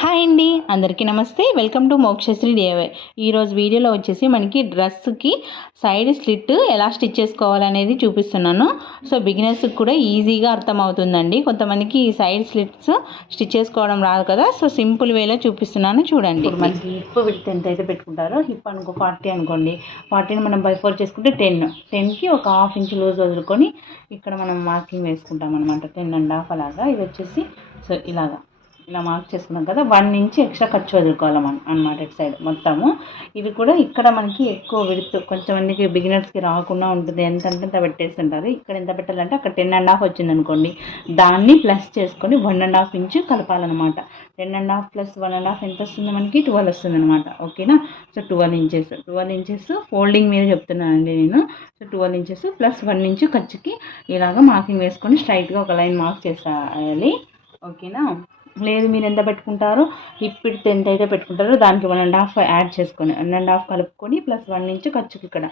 Hi అండి అందరికీ నమస్తే. వెల్కమ్ టు మోక్షశ్రీ డిఐవై ఈరోజు వీడియోలో వచ్చేసి మనకి డ్రెస్కి సైడ్ స్లిట్ ఎలా స్టిచ్ చేసుకోవాలనేది చూపిస్తున్నాను. సో బిగినర్స్కి కూడా ఈజీగా అర్థమవుతుందండి. కొంతమందికి ఈ సైడ్ స్లిట్స్ స్టిచ్ చేసుకోవడం రాదు కదా. సో సింపుల్ వేలో చూపిస్తున్నాను చూడండి. మనకి హిప్ విడ్త్ ఎంత అయితే పెట్టుకుంటారో హిప్ అనుకో ఫార్టీ అనుకోండి. ఫార్టీని మనం బై ఫోర్ చేసుకుంటే టెన్ టెన్కి ఒక హాఫ్ ఇంచ్ లూజ్ వదులుకొని ఇక్కడ మనం మార్కింగ్ వేసుకుంటాం అనమాట టెన్ అండ్ హాఫ్ అలాగా. ఇది వచ్చేసి సో ఇలాగా. ఇలా మార్క్ చేసుకున్నాం కదా వన్ ఇంచ్ ఎక్స్ట్రా ఖర్చు వదులుకోవాలి మనం అనమాట ఇటు సైడ్ మొత్తము. ఇది కూడా ఇక్కడ మనకి ఎక్కువ విడుతు కొంచెం బిగినర్స్కి రాకుండా ఉంటుంది ఎంత అంటే ఎంత పెట్టేస్తుంటారు. ఇక్కడ ఎంత పెట్టాలంటే అక్కడ టెన్ అండ్ హాఫ్ వచ్చింది అనుకోండి. దాన్ని ప్లస్ చేసుకొని one and half inch కలపాలన్నమాట. Ten and half plus one and half ఎంత వస్తుంది మనకి? ట్వెల్వ్ వస్తుంది అనమాట ఓకేనా so twelve inches twelve inches folding మీద చెప్తున్నానండి నేను. So twelve inches plus one inch ఖర్చుకి ఇలాగ మార్కింగ్ వేసుకొని స్ట్రైట్గా ఒక లైన్ మార్క్ చేసేయాలి. ఓకేనా లేదు మీరు ఎంత పెట్టుకుంటారో ఇప్పుడు ఎంత అయితే పెట్టుకుంటారో. దానికి వన్ అండ్ హాఫ్ యాడ్ చేసుకొని వన్ అండ్ హాఫ్ కలుపుకొని ప్లస్ వన్ ఇంచ్ ఖర్చుకి ఇక్కడ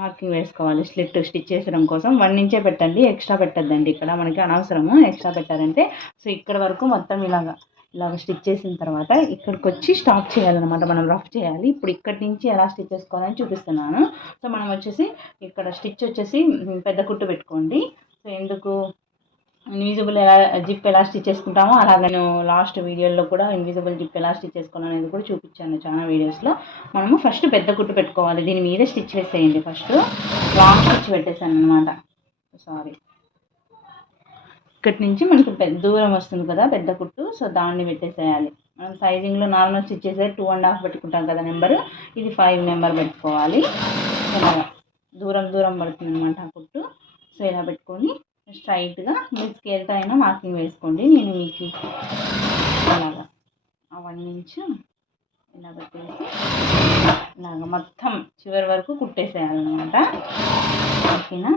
మార్కింగ్ వేసుకోవాలి. స్లిట్ స్టిచ్ చేసడం కోసం వన్ ఇంచే పెట్టండి ఎక్స్ట్రా పెట్టద్దండి. ఇక్కడ మనకి అనవసరము ఎక్స్ట్రా పెట్టారంటే సో ఇక్కడ వరకు మొత్తం ఇలాగా ఇలాగ స్టిచ్ చేసిన తర్వాత ఇక్కడికి వచ్చి స్టాప్ చేయాలన్నమాట. మనం రఫ్ చేయాలి. ఇప్పుడు ఇక్కడి నుంచి ఎలా స్టిచ్ చేసుకోవాలని చూపిస్తున్నాను. సో మనం వచ్చేసి ఇక్కడ స్టిచ్ వచ్చేసి పెద్ద కుట్టు పెట్టుకోండి. సో ఎందుకు ఇన్విజిబుల్ ఎలా జిప్ ఎలా స్టిచ్ చేసుకుంటామో అలా నేను లాస్ట్ వీడియోలో కూడా ఇన్విజిబుల్ జిప్ ఎలా స్టిచ్ చేసుకోవాలి అనేది కూడా చూపించాను చాలా వీడియోస్లో మనము ఫస్ట్ పెద్ద కుట్టు పెట్టుకోవాలి. దీని మీద స్టిచ్ వేసేయండి ఫస్ట్ లాంగ్ స్టిచ్ పెట్టేశాను అనమాట సారీ ఇక్కడి నుంచి మనకు పెద్ద దూరం వస్తుంది కదా పెద్ద కుట్టు. సో దాన్ని పెట్టేసేయాలి. మనం సైజింగ్లో నార్మల్ స్టిచ్ చేసే టూ అండ్ హాఫ్ పెట్టుకుంటాం కదా నెంబర్ ఇది ఫైవ్ నెంబర్ పెట్టుకోవాలి. దూరం దూరం పడుతుంది అనమాట ఆ కుట్టు. సో ఇలా పెట్టుకొని స్ట్రైట్గా మీరు స్కేల్తో అయినా మార్కింగ్ వేసుకోండి. నేను మీకు ఇలాగా వన్ ఇంచ్ ఇలా పెట్టేసి ఇలాగ మొత్తం చివరి వరకు కుట్టేసేయాలన్నమాట. ఓకేనా?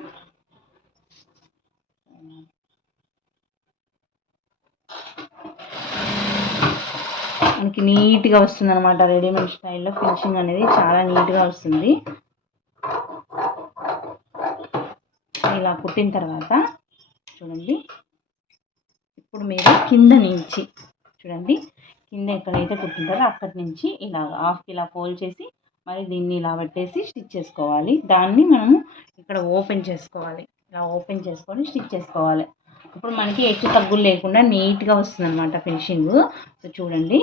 మనకి నీట్గా వస్తుంది అనమాట రెడీమేడ్ స్టైల్లో. ఫినిషింగ్ అనేది చాలా నీట్గా వస్తుంది. ఇలా కుట్టిన తర్వాత చూడండి. ఇప్పుడు మీరు కింద నుంచి చూడండి. కింద ఎక్కడైతే కుట్టింటారో అక్కడి నుంచి ఇలా హాఫ్కి ఇలా ఫోల్డ్ చేసి మరి దీన్ని ఇలా పెట్టేసి స్టిచ్ చేసుకోవాలి. దాన్ని మనము ఇక్కడ ఓపెన్ చేసుకోవాలి. ఇలా ఓపెన్ చేసుకొని స్టిచ్ చేసుకోవాలి. ఇప్పుడు మనకి హెచ్చు తగ్గులు లేకుండా నీట్గా వస్తుంది అనమాట ఫినిషింగ్. సో చూడండి.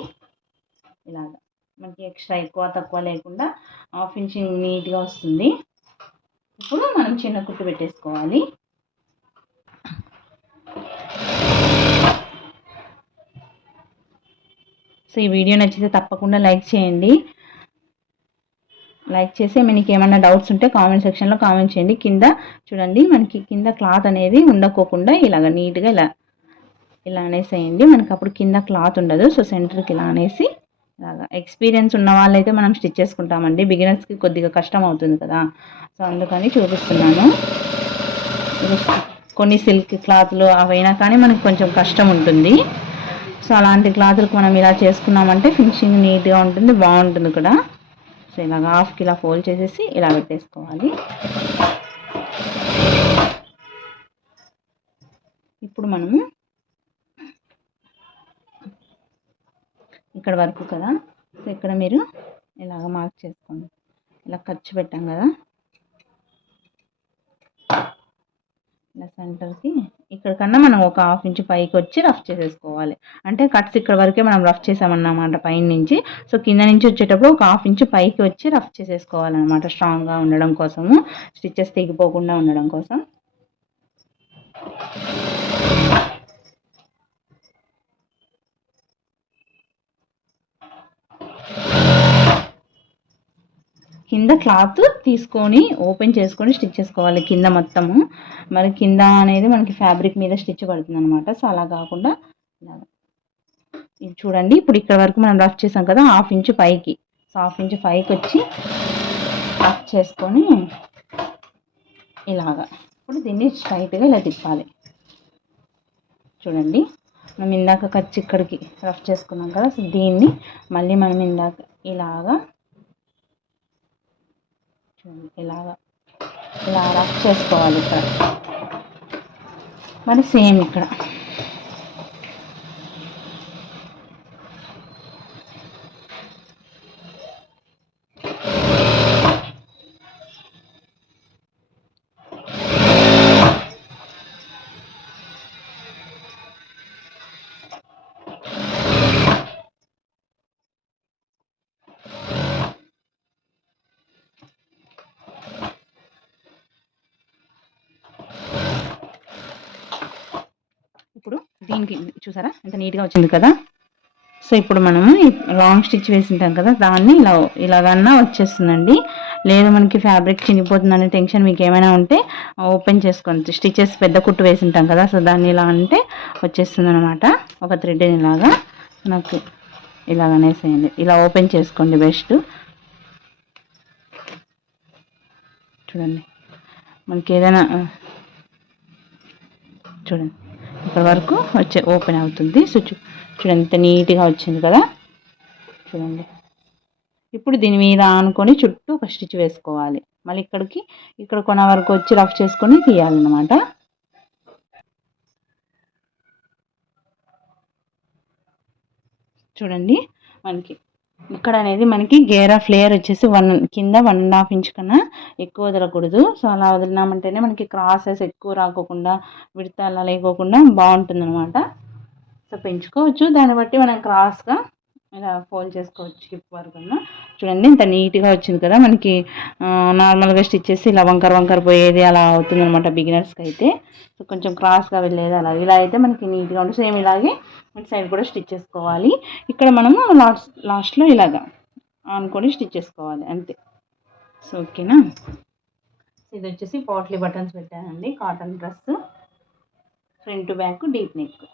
ఇలాగ మనకి ఎక్స్ట్రా ఎక్కువ తక్కువ లేకుండా ఫినిషింగ్ నీట్గా వస్తుంది. ఇప్పుడు మనం చిన్న కుట్టు పెట్టేసుకోవాలి. సో ఈ వీడియో నచ్చితే తప్పకుండా లైక్ చేయండి. లైక్ చేసి మీకు ఏమైనా డౌట్స్ ఉంటే కామెంట్ సెక్షన్లో కామెంట్ చేయండి. కింద చూడండి మనకి కింద క్లాత్ అనేది ఉండకోకుండా ఇలాగ నీట్గా ఇలా ఇలా అనేసేయండి. మనకి అప్పుడు కింద క్లాత్ ఉండదు. సో సెంటర్కి ఇలా అనేసి ఇలాగా ఎక్స్పీరియన్స్ ఉన్న వాళ్ళైతే మనం స్టిచ్ చేసుకుంటామండి. బిగినర్స్కి కొద్దిగా కష్టం అవుతుంది కదా. సో అందుకని చూపిస్తున్నాను. కొన్ని సిల్క్ క్లాత్లు అవైనా కానీ మనకు కొంచెం కష్టం ఉంటుంది. సో అలాంటి క్లాత్లకు మనం ఇలా చేసుకున్నామంటే ఫినిషింగ్ నీట్గా ఉంటుంది బాగుంటుంది కూడా. సో ఇలాగ హాఫ్కి ఇలా ఫోల్డ్ చేసేసి ఇలా పెట్టేసుకోవాలి. ఇప్పుడు మనము ఇక్కడ వరకు కదా. సో ఇక్కడ మీరు ఇలాగ మార్క్ చేసుకోండి. ఇలా ఖర్చు పెట్టాం కదా. ఇలా సెంటర్కి ఇక్కడ కన్నా మనం ఒక హాఫ్ ఇంచ్ పైకి వచ్చి రఫ్ చేసేసుకోవాలి. అంటే కట్స్ ఇక్కడ వరకే మనం రఫ్ చేసామన్నమాట పైన నుంచి. సో కింద నుంచి వచ్చేటప్పుడు ఒక హాఫ్ ఇంచ్ పైకి వచ్చి రఫ్ చేసేసుకోవాలన్నమాట స్ట్రాంగ్గా ఉండడం కోసము. స్టిచ్చెస్ తెగిపోకుండా ఉండడం కోసం. కింద క్లాత్ తీసుకొని ఓపెన్ చేసుకొని స్టిచ్ చేసుకోవాలి కింద మొత్తము. మరి కింద అనేది మనకి ఫ్యాబ్రిక్ మీద స్టిచ్ పడుతుంది అనమాట సో అలా కాకుండా ఇది చూడండి. ఇప్పుడు ఇక్కడ వరకు మనం రఫ్ చేసాం కదా హాఫ్ ఇంచ్ పైకి. సో హాఫ్ ఇంచ్ పైకి వచ్చి రఫ్ చేసుకొని ఇలాగా. ఇప్పుడు దీన్ని స్ట్రైట్గా ఇలా తిప్పాలి. చూడండి. మనం ఇందాక ఖర్చు ఇక్కడికి రఫ్ చేసుకున్నాం కదా సో దీన్ని మళ్ళీ మనం ఇందాక ఇలాగా ఇలాగా ఇలా రఫ్ చేసుకోవాలి ఇక్కడ మరి సేమ్ ఇక్కడ. దీనికి చూసారా? ఎంత నీట్గా వచ్చింది కదా? సో ఇప్పుడు మనము లాంగ్ స్టిచ్ వేసింటాం కదా దాన్ని ఇలా ఇలాగన్నా వచ్చేస్తుందండి. లేదు మనకి ఫ్యాబ్రిక్ చినిగిపోతుందనే టెన్షన్ మీకు ఏమైనా ఉంటే ఓపెన్ చేసుకోండి. స్టిచెస్ పెద్ద కుట్టు వేసింటాం కదా సో దాన్ని ఇలా అంటే వచ్చేస్తుంది అనమాట ఒక థ్రెడ్ ఇలాగా నాకు ఇలాగనేసేయండి. ఇలా ఓపెన్ చేసుకోండి బెస్ట్. చూడండి. మనకి ఏదైనా చూడండి. ఇక్కడ వరకు వచ్చే ఓపెన్ అవుతుంది. సో చూడండి ఎంత నీట్గా వచ్చింది కదా. చూడండి. ఇప్పుడు దీని మీద అనుకొని చుట్టూ ఒక స్టిచ్ వేసుకోవాలి. మళ్ళీ ఇక్కడికి ఇక్కడ కొన వరకు వచ్చి రఫ్ చేసుకొని తీయాలన్నమాట. చూడండి. మనకి ఇక్కడ అనేది మనకి గేర్ ఆఫ్ లేయర్ వచ్చేసి వన్ కింద వన్ అండ్ హాఫ్ ఇంచ్ కన్నా ఎక్కువ వదలకూడదు. సో అలా వదిలినామంటేనే మనకి క్రాసెస్ ఎక్కువ రాకోకుండా విడత అలా లేకోకుండా బాగుంటుందనమాట సో పెంచుకోవచ్చు. దాన్ని బట్టి మనం క్రాస్గా ఇలా ఫోల్డ్ చేసుకోవచ్చు హిప్ వరకు చూడండి ఇంత నీట్గా వచ్చింది కదా మనకి. నార్మల్గా స్టిచ్ చేసి ఇలా వంకర వంకర పోయేది అలా అవుతుంది అనమాట బిగినర్స్కి అయితే. సో కొంచెం క్రాస్గా వెళ్ళేది అలా. ఇలా అయితే మనకి నీట్గా ఉంటుంది సేమ్ ఇలాగే ఇటు సైడ్ కూడా స్టిచ్ చేసుకోవాలి. ఇక్కడ మనము లాస్ట్ లాస్ట్లో ఇలాగా అనుకొని స్టిచ్ చేసుకోవాలి అంతే. సో ఓకేనా? ఇది వచ్చేసి పోట్లీ బటన్స్ పెట్టానండి. Cotton dress front back deep neck.